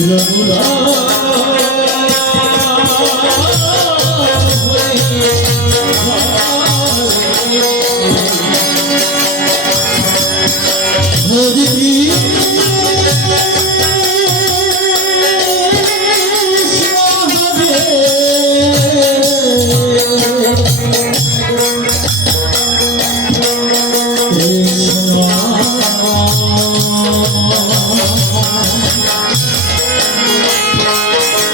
Hallelujah.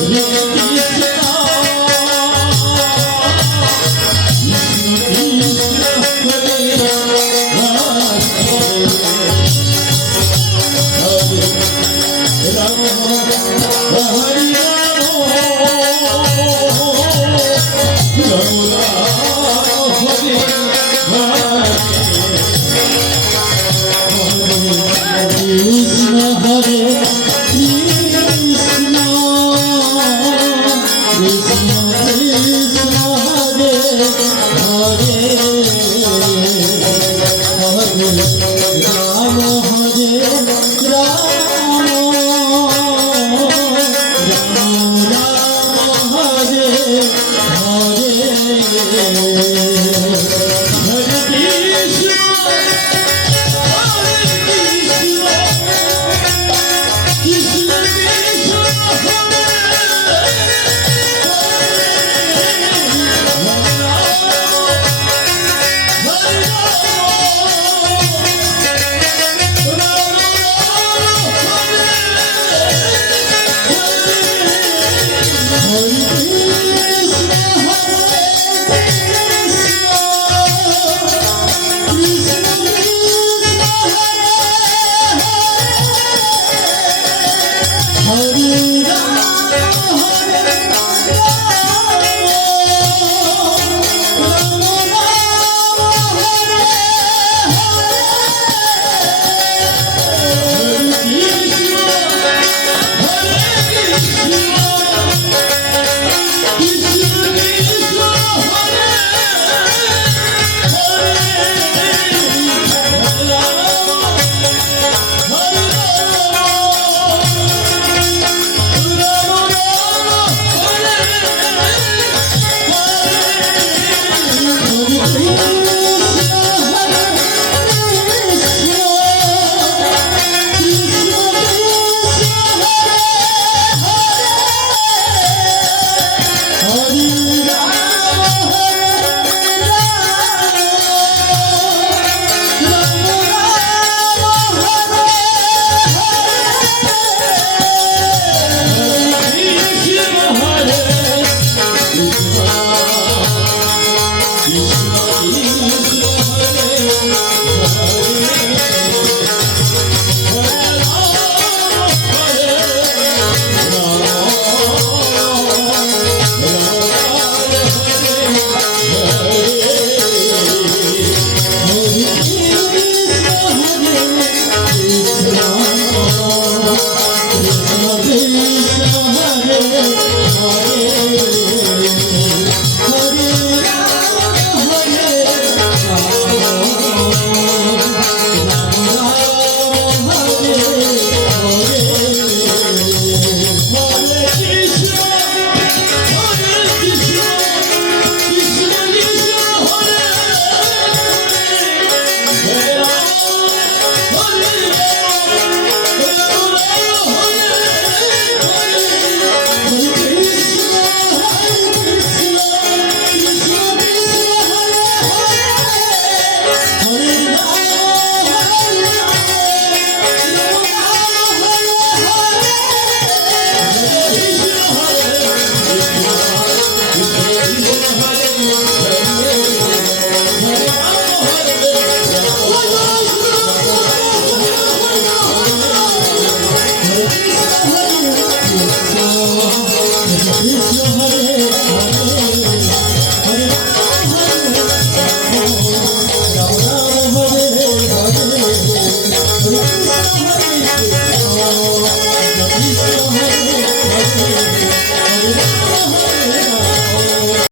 Yeah. Hare Hare